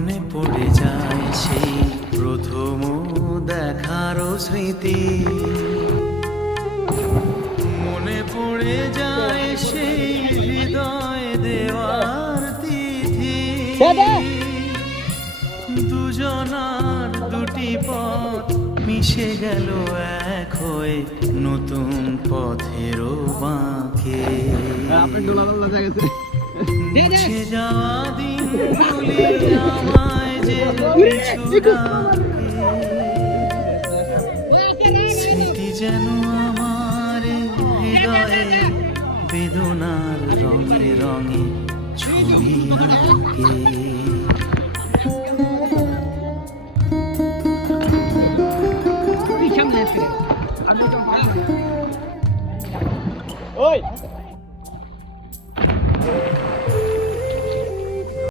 মনে পড়ে যায় সেই প্রথম দেখারও স্মৃতি, মনে পড়ে যায় সেই হৃদয় দেওয়ার তিথি। দুজনার দুটি পথ মিশে গেল এক হয়ে নতুন পথেরও বাঁকে। মুছে যাওয়া দিনগুলি আমায় যে কিছুটা